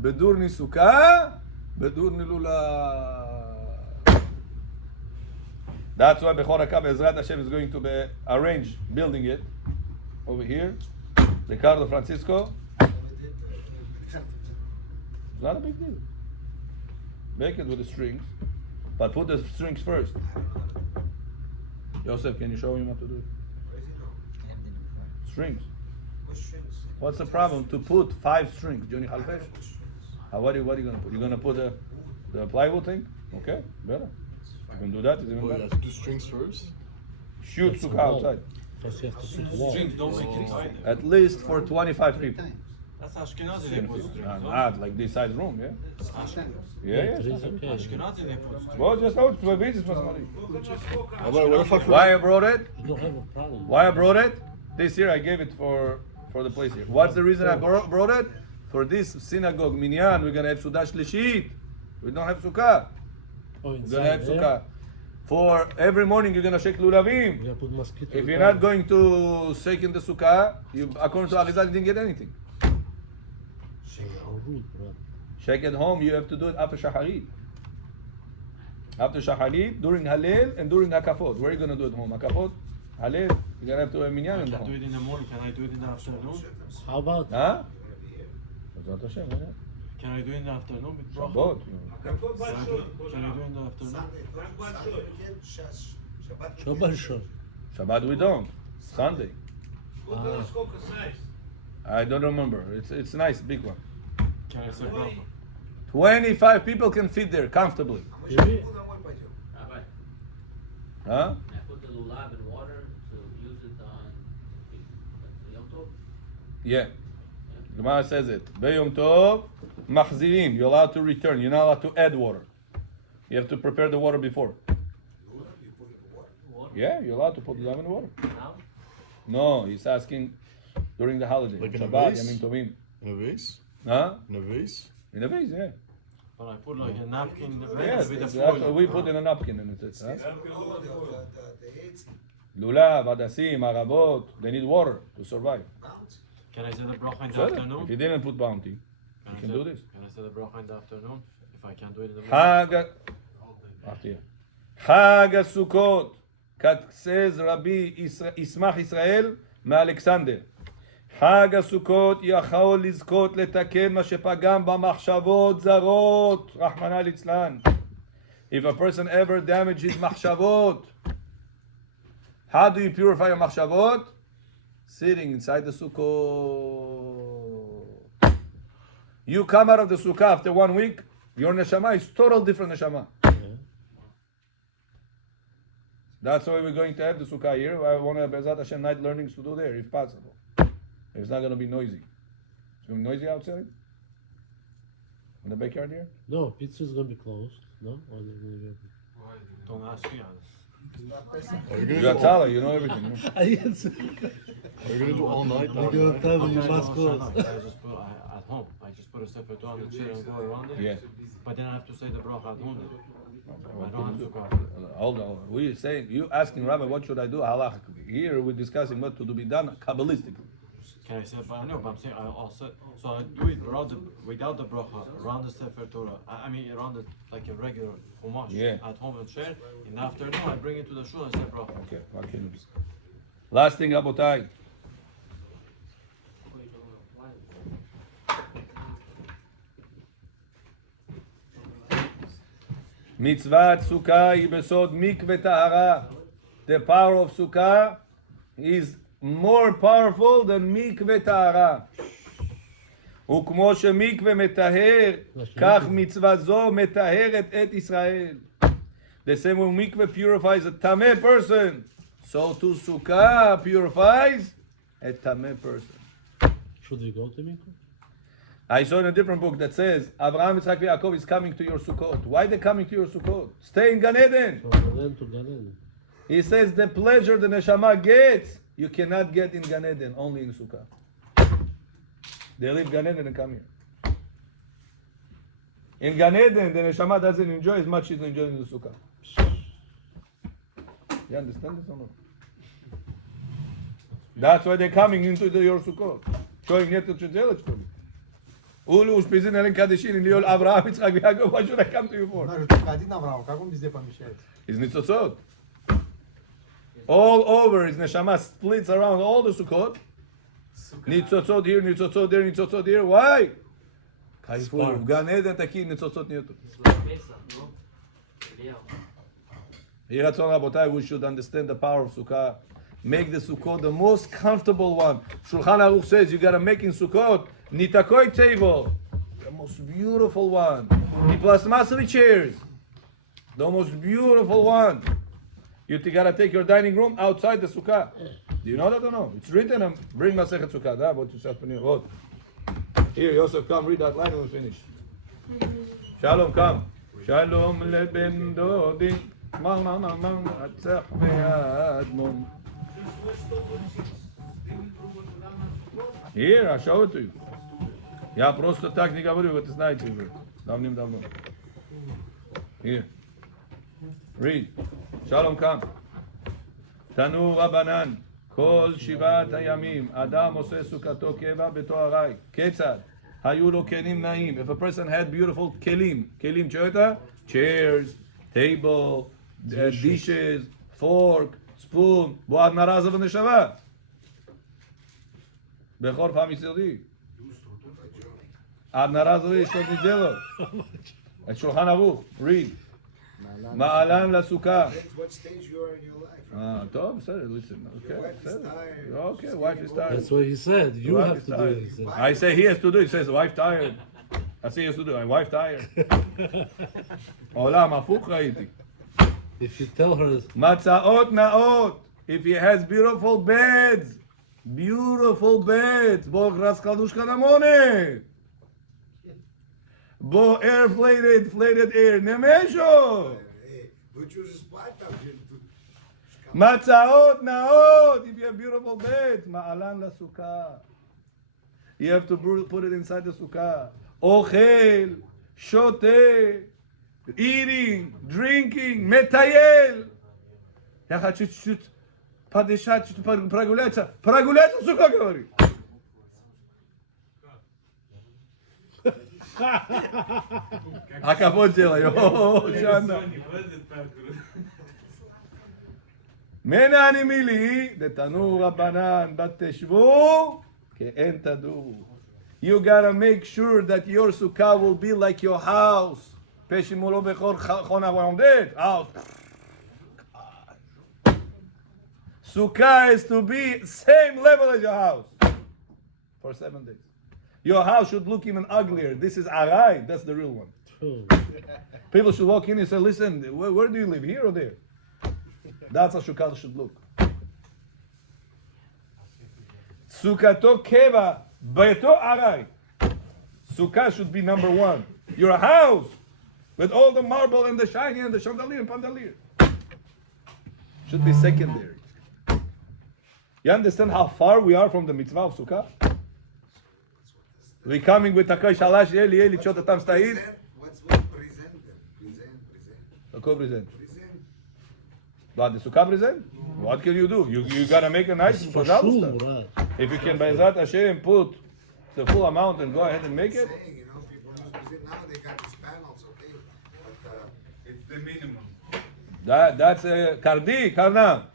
Bedurni Sukkah, Bedurni Lulav. That's why Bechor HaKav Ezrat Hashem is going to be arranged, building it over here. Ricardo Francisco. It's not a big deal. Make it with the strings, but put the strings first. Yosef, can you show him how to do it? Strings. What's the problem to put 5 strings? Johnny Halfesh? What are you going to put? You're going to put the plywood thing? Okay, better. You can do that. It's even Well, you better. have to do strings first. Shoot That's Sukkah the wall. outside. First you have to put the wall. Strings don't make it either. At least for 25 people. That's Ashkenazi they put strings. Not like this size room, yeah? Yeah, Three yeah. is okay. Ashkenazi they put strings. Well, just how it's prohibited. What if I Why I brought it? You don't have a problem. Why I brought it? This year I gave it for the place here. What's the reason I brought it? For this synagogue, Minyan, we're going to have Sudah Shlishit. We don't have Sukkah. Oh, We're going to inside have there? Sukkah. For every morning you're going to shake Lulavim. You gotta put mosquito. If you're not going to shake in the Sukkah, you, according to Arizal, you didn't get anything. Shake at home, you have to do it after Shacharit. After Shacharit, during Halel and during Hakafot. Where are you going to do it home? Hakafot? Halel? You're going to have to have Minyan I in the can do home. it in the morning. Can I do it in the afternoon? How about Huh? Bezrat Hashem, yeah. Can I do it in the afternoon with bracha? Shabbat. Can I do it in the afternoon? Shabbat Shor? Shabbat we don't. Sunday. I don't remember. It's nice, big one. Can I say bracha? 25 people can fit there comfortably. Maybe. Rabbi, Huh? I put the lulav in water to use it on Yom Tov. Yeah. Gemara says it. Beyom Tov, machzirim. You're allowed to return. You're not allowed to add water. You have to prepare the water before. Yeah, you're allowed to put lulav in the water. Now, No, he's asking during the holiday. Like in a Shabbat, vase? Yamim Tovim. In a vase? Huh? In a vase? In a vase, yeah. But I put like a napkin Yes, with that's the what foil. we put in a napkin and it's it. Huh? Lulav, Hadassim, Arabot, they need water to survive. Can I say the bracha in the So, afternoon? if you didn't put bounty, you I can say- do this. Can I say the bracha in the afternoon? If I can't do it in the morning? Chag Sukkot, says Rabbi Ismach Israel מאלכסנדר. חג הסוכות יכול לזכות לתקן מה שפגם במחשבות זרות, רחמנא ליצלן. If a person ever damages מחשבות, how do you purify your מחשבות? Sitting inside the sukkah. You come out of the sukkah after 1 week, your neshama is total different neshama. That's why we're going to have the sukkah here. I want to have Bezat Hashem night learnings to do there, if possible. It's not going to be noisy. It's going to be noisy outside? In the backyard here? No, pizza's gonna be closed. No? Or they're gonna be Don't ask me. You're Tala, you know everything. No? I answer. Are you gonna do all night? You're gonna tell me you must I close. just put at home. I just put a sefer Torah on the chair and go around it. Yeah. But then I have to say the bracha at home. I don't have to go. Hold on. We're saying, you asking Rabbi, what should I do? Halachically. Here we're discussing what to be done Kabbalistically. Can I say? But I know. But I'm saying I also. So I do it around without the bracha, around the sefer Torah. I mean around the like a regular chumash. Yeah. At home and chair. In the afternoon, I bring it to the shul and say bracha. Okay, what can you do? Last thing, Abotai. Mitzvah Sukkah היא בסוד מקווה טהרה. The power of Sukkah is more powerful than מקווה טהרה. וכמו שמקווה מטהר, כך מצווה זו מטהרת את ישראל. The same way mikveh purifies a tameh person, so too Sukkah purifies a tameh person. Should we go to Mikvah? I saw in a different book that says Abraham, Yitzchak, Yaakov is coming to your Sukkot. Why they coming to your Sukkot? Stay in Gan Eden. From Gan Eden to Gan Eden. He says the pleasure the neshama gets, you cannot get in Gan Eden, only in Sukkah. They leave Gan Eden and come here. In Gan Eden, the neshama doesn't enjoy as much as enjoys in the Sukkah. You understand this or not? That's why they're coming into your Sukkot. Showing it to Chazela. Ulu uspizin elen kadishin in Liol Abraham, Yitzchak, Yaakov. What should I come to you for? His nitzotzot. All over his neshama splits around all the Sukkot. Nitzotzot here, nitzotzot there, nitzotzot here. Why? Kaifu. Gan Eden taki nitzotzot niyot. Yiratzon Rabotai, we should understand the power of Sukkah. Make the Sukkot the most comfortable one. Shulchan Aruch says you gotta make in Sukkot nitakoi table, the most beautiful one. Plasmasri chairs, the most beautiful one. You gotta take your dining room outside the Sukkah. Do you know that or no? It's written. Bring Masechet Sukkah. That what you said. Here, Yosef, come read that line and we finish. Shalom, come. Shalom leben dodi. Atzach ve'admon. Here, I'll show it to you. Я просто так не говорю, вы это знаете уже. Давным-давно. Here. Read. Shalom, come. Tanu Rabbanan. כל שבעת הימים, אדם עושה סוכתו קבע בתוארי. כיצד? היו לו כלים נעים. If a person had beautiful כלים, כלים תשאותה? Chairs, table, dishes, fork, spoon. בוא עד נראה זה ונשבה. בכל פעם יסודי. עד נראה זה יש עוד נדלו. את שולחן ערוך, read. מעלן לסוכה. What stage you are in your life? Tom said, listen, okay. Your wife is tired. Okay, wife is tired. That's what he said. You Wife have is to do tired. it. He said. I say he has to do it. He says, wife tired. I say he has to do it. Wife tired. עולם, הפוך ראיתי. If you tell her, מצאות נאות. If he has beautiful beds. בוא רס קלדוש כנמונה. בוא air flated air. נמשו. Don't you just spot them? מצאות נאות. If you have beautiful beds. מעלן לסוכה. You have to put it inside the sukkah. אוכל, שותה, eating, drinking, מטייל. יחד чуть-чуть подышать, чуть прогуляться. Прогуляться в сука, говорит. А кого делаю? О, Жанна. מנה אני מילי, דתנו רבנן, בתשבו, כאין תדורו. You gotta make sure that your sukkah will be like your house. פשימו בכל חונה ועומדת. Out. Sukkah is to be same level as your house for 7 days. Your house should look even uglier. This is arai. That's the real one. People should walk in and say, listen, where do you live? Here or there? That's how Sukkah should look. Sukkato keva, beto arai. Sukkah should be number one. Your house with all the marble and the shiny and the chandelier and pandelier should be secondary. You understand how far we are from the mitzvah of Sukkah? We're coming with Takai Shalash, Eli, Eli, Chota Tam Stahid. What's what? Present them. Present. But the Sukkah present? What can you do? You gotta make a nice for pajama. sure, If you can, Be'ezrat Hashem, put the full amount and go ahead and make it. Saying, people use present now. They got these panels, okay, but It's the minimum. That's a kardi, karna.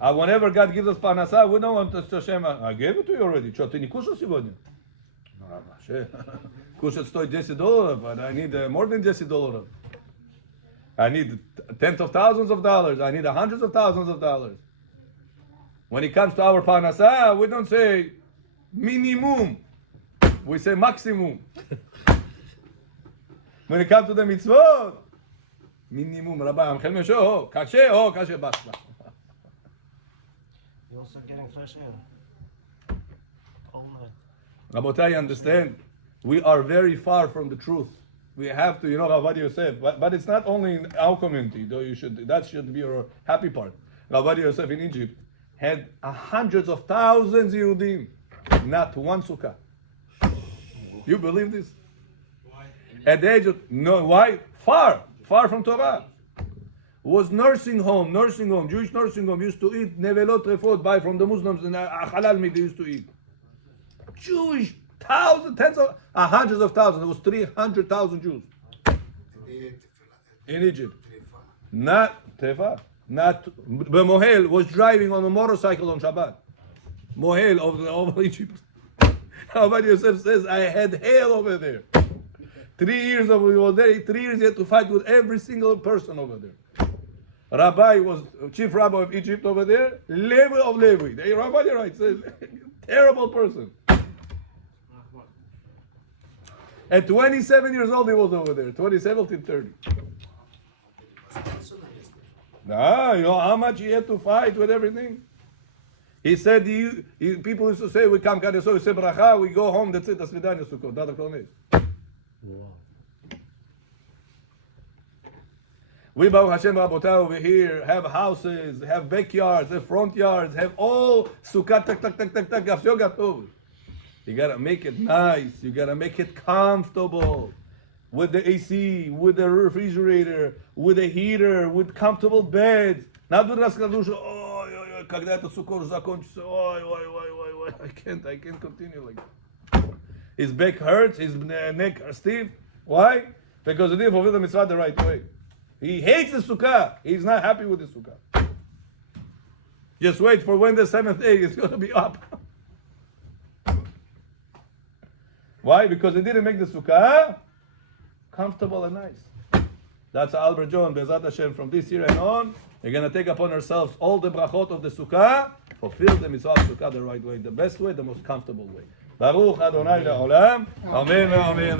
Whenever God gives us parnasa, we don't want to Hashem. I gave it to you already. Что, ты не кушал сегодня? Кушать стоит $10, but I need more than $10. I need tens of thousands of dollars. I need hundreds of thousands of dollars. When it comes to our parnasa, we don't say minimum. We say maximum. When it comes to the mitzvot, minimum. Rabbi, I'm telling you, kashe, kashe, basta. You're also getting fresh air. All night. Rabotai, understand, we are very far from the truth. We have to, Rabbi Yosef, but it's not only in our community, though that should be your happy part. Rabbi Yosef in Egypt had hundreds of thousands of Yehudim, not one sukkah. You believe this? Why? At the age of, no, why? Far from Torah. Was nursing home, Jewish nursing home, used to eat nevelot refot, buy from the Muslims, and halal meat they used to eat. Jewish, hundreds of thousands, there was 300,000 Jews in Egypt. Not Mohel was driving on a motorcycle on Shabbat. Mohel over Egypt. Rabbi Yosef says, I had hell over there. 3 years we were there, 3 years he had to fight with every single person over there. Rabbi was chief rabbi of Egypt over there, Levi of Levi. The Rabbi right says, terrible person. At 27 years old he was over there, 27 till 30. You know how much he had to fight with everything? He said, people used to say, we come, we say bracha, we go home, that's it, das vidanya Sukkot, that's all it is. Wow. We, Baruch Hashem, Rabotai, over here, have houses, have backyards, have front yards, have all Sukkah, You gotta make it nice, you gotta make it comfortable. With the AC, with the refrigerator, with a heater, with comfortable beds. Not with раскладушка, когда это Sukkot закончится, I can't continue like that. His back hurts, his neck stiff. Why? Because he didn't fulfill the mitzvah the right way. He hates the Sukkah. He's not happy with the Sukkah. Just wait for when the seventh day is going to be up. Why? Because he didn't make the Sukkah comfortable and nice. That's Albert John, Bezat Hashem, from this year and on, we're going to take upon ourselves all the brachot of the Sukkah, fulfill the mitzvah of Sukkah the right way, the best way, the most comfortable way. Baruch Adonai Le'olam. Amen. Amen.